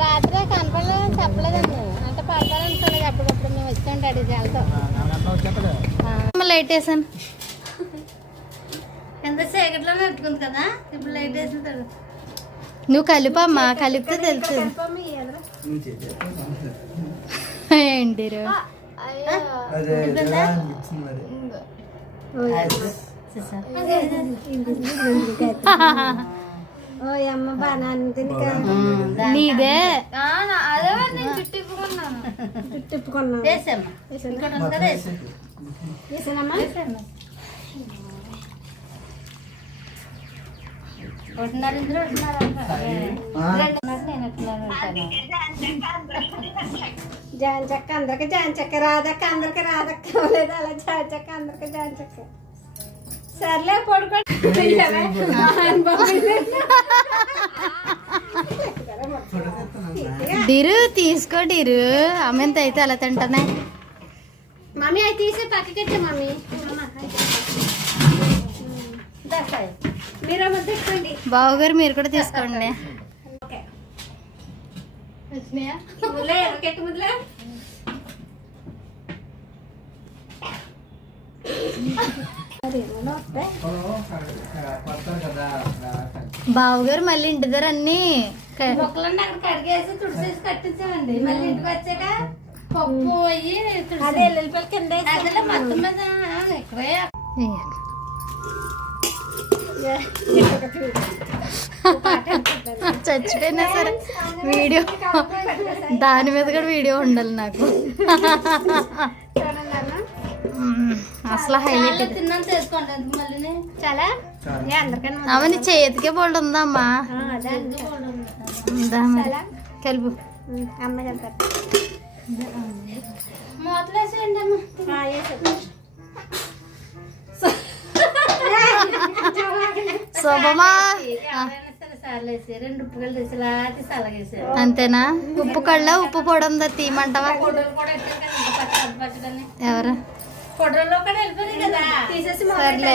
రాత్రి కనపడలేదని చెప్పలేదండి, అంటే పడతారనుకోలేదు. అప్పుడప్పుడు మేము వచ్చాం అడిగి వెళ్తాం. లైట్ వేసాను, ఎంత చీకట్లోనే పెట్టుకుంది కదా, ఇప్పుడు లైట్ వేసిన. నువ్వు కలిపమ్మా, కలిపితే తెలుసు ఏంటి. నీదే చుట్టిప్పుకున్నాను. జాన్ చెక్క అందరికి జాన్ చెక్క రాదక్క, అందరికి రాదక్క లేదు, అలా జాన్ చెక్క అందరికి జాన్ చెక్క. సర్లే పడుకోండి. డిరు తీసుకో డిరు, అమ్మెంత అయితే అలా తింటానే. మమ్మీ అవి తీసి పక్కకెట్టే మమ్మీ. మీరు ముద్దెక్కండి బావగారు, మీరు కూడా తీసుకోండి. బావగారు మళ్ళీ ఇంటి దగ్గర అన్ని మొక్కలన్నీ అక్కడ కడిగేసి తుడిసేసి కట్టించామండి. మళ్ళీ ఇంటికి వచ్చాక పప్పు అయ్యి ఎల్లుల్లిపాయలు కింద మొత్తం మీద ఇక్కడే చచ్చిపోయినా సరే వీడియో, దాని మీద కూడా వీడియో ఉండాలి నాకు. అసలు హైలైట్ తిన్నాను చేసుకోండి. చాలా అవన్నీ చేతికే బోల్డ్ ఉందమ్మా. కలుపు అమ్మ చెప్తారు. మూతలు వేసేయండి అమ్మ. శోభమా అంతేనా? ఉప్పు కళ్ళ ఉప్పు పొడి ఉందా, తీయమంటావా? ఎవరు సర్లే.